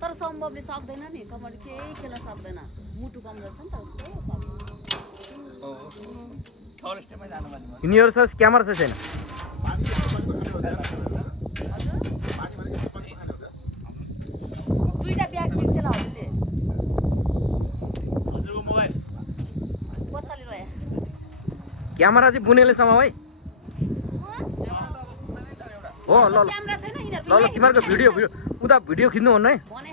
तर सम्भवले सक्दैन नि सम्भवले केही खेल्न सक्दैन मुटु कमजोर छ नि त उसको यिनीहरू छ क्यामेरा छ छैन दुईटा ब्याग बिर्सेल हजुरले बच्चाले रह्यो क्यामेरा चाहिँ बुनेलेसम्म है हो ल ल क्यामेरा छैन ल ल तिमीहरूको भिडियो उता भिडियो खिच्नु भन्नु है भने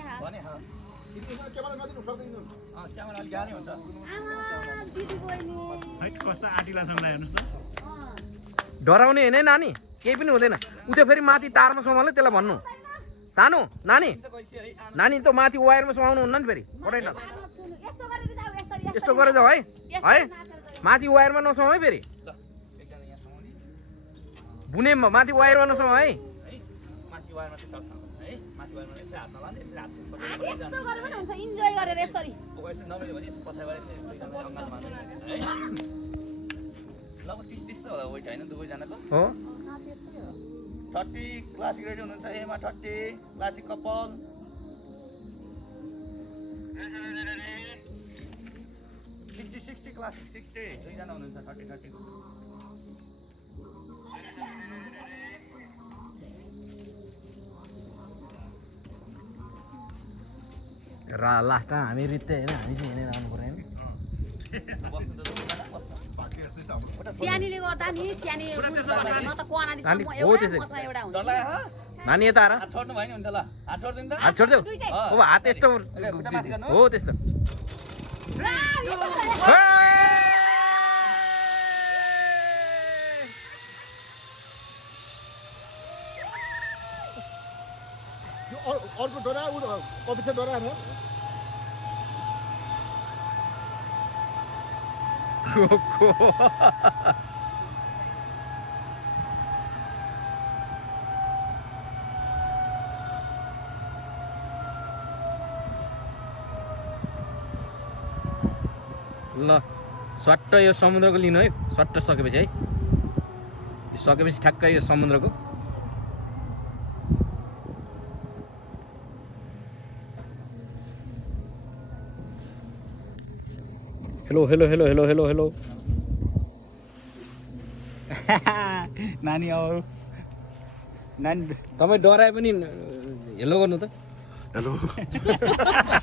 डराउने होइन है नानी केही पनि हुँदैन उता फेरि माथि तारमा समाल्यो त्यसलाई भन्नु सानो नानी नानी त माथि वायरमा समाउनु हुन्न नि फेरि पठाइ न यस्तो गरेर जाऊ है है माथि वायरमा नसमाउ है फेरि बुने माथि वायरमा नसमाउ है इन्जोय गरेर यसरी हो 30 क्लासिक रेडी हुनुहुन्छ एमा 30 क्लासिक कपाल 60 क्लासिक 60 दुईजना हुनुहुन्छ 30 लास्ट हामी रित्ते होइन हामी चाहिँ हिँडेर आउनु पऱ्यो होइन स्यानीले गर्दा नि स्यानी न त कोनालीसम्म हो एउटा त्यसै। मसँग एउटा हुन्छ नानी यता आएर हात छोड्नु भएन हुन्छ ल हात छोड्दिनु त हात छोडिदेऊ अब हात यस्तो हो त्यस्तो अर्को डोरा पछि डोरा होइन ल सट्ट यो समुद्रको लिनु है सट्ट सकेपछि है सकेपछि ठ्याक्क यो समुद्रको hello hello hello hello hello hello नानी आऊ नानी तपाईँ डराए पनि हेलो गर्नु त हेलो